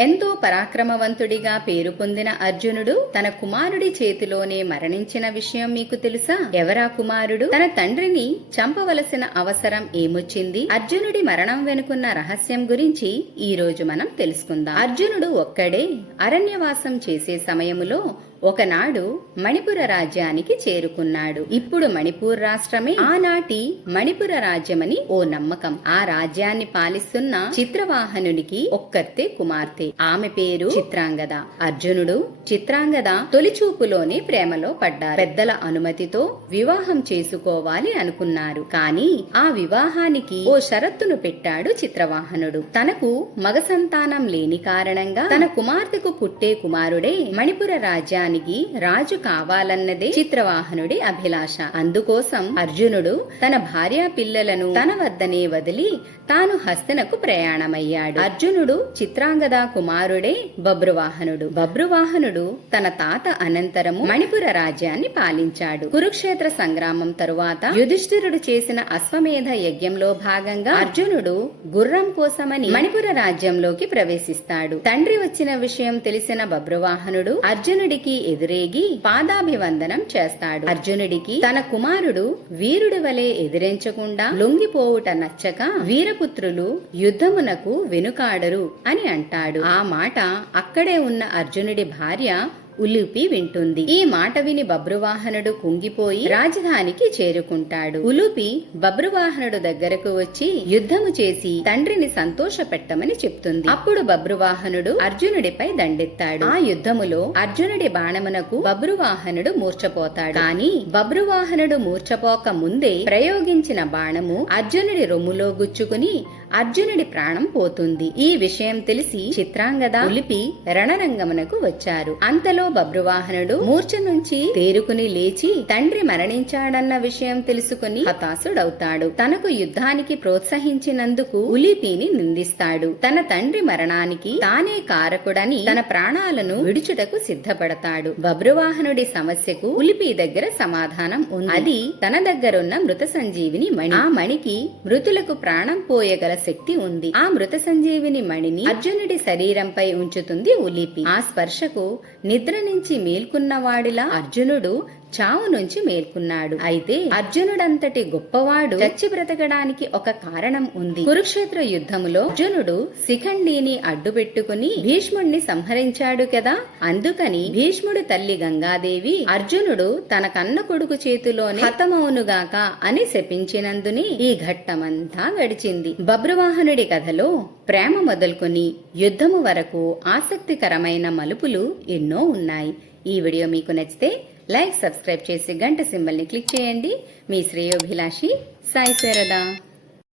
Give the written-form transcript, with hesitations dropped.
ఎంతో పరాక్రమవంతుడిగా పేరు పొందిన అర్జునుడు తన కుమారుడి చేతిలోనే మరణించిన విషయం మీకు తెలుసా? ఎవరా కుమారుడు? తన తండ్రిని చంపవలసిన అవసరం ఏమొచ్చింది? అర్జునుడి మరణం వెనుకున్న రహస్యం గురించి ఈ రోజు మనం తెలుసుకుందాం. అర్జునుడు ఒక్కడే అరణ్యవాసం చేసే సమయములో ఒకనాడు మణిపుర రాజ్యానికి చేరుకున్నాడు. ఇప్పుడు మణిపూర్ రాష్ట్రమే ఆనాటి మణిపుర రాజ్యమని ఓ నమ్మకం. ఆ రాజ్యాన్ని పాలిస్తున్న చిత్రవాహనునికి ఒక్కతే కుమార్తె. ఆమె పేరు చిత్రాంగద. అర్జునుడు చిత్రాంగద తొలిచూపులోనే ప్రేమలో పడ్డారు. పెద్దల అనుమతితో వివాహం చేసుకోవాలి అనుకున్నారు. కానీ ఆ వివాహానికి ఓ షరతును పెట్టాడు చిత్రవాహనుడు. తనకు మగ సంతానం లేని కారణంగా తన కుమార్తెకు పుట్టే కుమారుడే మణిపుర రాజ్యానికి రాజు కావాలన్నదే చిత్రవాహనుడి అభిలాష. అందుకోసం అర్జునుడు తన భార్యా పిల్లలను తన వద్దనే వదిలి తాను హస్తినకు ప్రయాణమయ్యాడు. అర్జునుడు చిత్రాంగద కుమారుడే బబ్రువాహనుడు. బబ్రువాహనుడు తన తాత అనంతరము మణిపుర రాజ్యాన్ని పాలించాడు. కురుక్షేత్ర సంగ్రామం తరువాత యుధిష్ఠిరుడు చేసిన అశ్వమేధ యజ్ఞంలో భాగంగా అర్జునుడు గుర్రం కోసమని మణిపుర రాజ్యంలోకి ప్రవేశిస్తాడు. తండ్రి వచ్చిన విషయం తెలిసిన బబ్రువాహనుడు అర్జునుడికి ఎదురేగి పాదాభివందనం చేస్తాడు. అర్జునుడికి తన కుమారుడు వీరుడి వలె ఎదిరించకుండా లొంగిపోవుట నచ్చక వీరపుత్రులు యుద్ధమునకు వెనుకాడరు అని అంటాడు. ఆ మాట అక్కడే ఉన్న అర్జునుడి భార్య ఉలూపి వింటుంది. ఈ మాట విని బబ్రువాహనుడు కుంగిపోయి రాజధానికి చేరుకుంటాడు. ఉలూపి బబ్రువాహనుడు దగ్గరకు వచ్చి యుద్ధము చేసి తండ్రిని సంతోషపెట్టమని చెప్తుంది. అప్పుడు బబ్రువాహనుడు అర్జునుడిపై దండెత్తాడు. ఆ యుద్ధములో అర్జునుడి బాణమునకు బబ్రువాహనుడు మూర్ఛపోతాడు. కాని బబ్రువాహనుడు మూర్ఛపోక ముందే ప్రయోగించిన బాణము అర్జునుడి రొమ్ములో గుచ్చుకుని అర్జునుడి ప్రాణం పోతుంది. ఈ విషయం తెలిసి చిత్రాంగద ఉలిపి రణరంగమునకు వచ్చారు. అంతలో బబ్రువాహనుడు మూర్ఛ నుంచి తేరుకుని లేచి తండ్రి మరణించాడన్న విషయం తెలుసుకుని హతాశుడవుతాడు. తనకు యుద్ధానికి ప్రోత్సహించినందుకు ఉలిపిని నిందిస్తాడు. తన తండ్రి మరణానికి తానే కారకుడని తన ప్రాణాలను విడుచుటకు సిద్ధపడతాడు. బబ్రువాహనుడి సమస్యకు ఉలిపి దగ్గర సమాధానం ఉంది. అది తన దగ్గరున్న మృత సంజీవిని మణి. ఆ మణికి మృతులకు ప్రాణం పోయగల శక్తి ఉంది. ఆ మృత సంజీవిని మణిని అర్జునుడి శరీరంపై ఉంచుతుంది ఉలిపి. ఆ స్పర్శకు నిద్ర నుంచి మేల్కున్నవాడిలా అర్జునుడు చావు నుంచి మేల్కున్నాడు. అయితే అర్జునుడంతటి గొప్పవాడు చచ్చి బ్రతకడానికి ఒక కారణం ఉంది. కురుక్షేత్ర యుద్ధములో అర్జునుడు శిఖండిని అడ్డుపెట్టుకుని భీష్ముడిని సంహరించాడు కదా. అందుకని భీష్ముడు తల్లి గంగాదేవి అర్జునుడు తన కన్న కొడుకు చేతిలోనే హతమౌనుగాక అని శపించినందుని ఈ ఘట్టమంతా గడిచింది. బబ్రువాహనుడి కథలో ప్రేమ మొదలుకొని యుద్ధము వరకు ఆసక్తికరమైన మలుపులు ఎన్నో ఉన్నాయి. ఈ వీడియో మీకు నచ్చితే లైక్, సబ్స్క్రైబ్ చేసి గంట సింబల్ ని క్లిక్ చేయండి. మీ శ్రేయోభిలాషి సాయి శారద.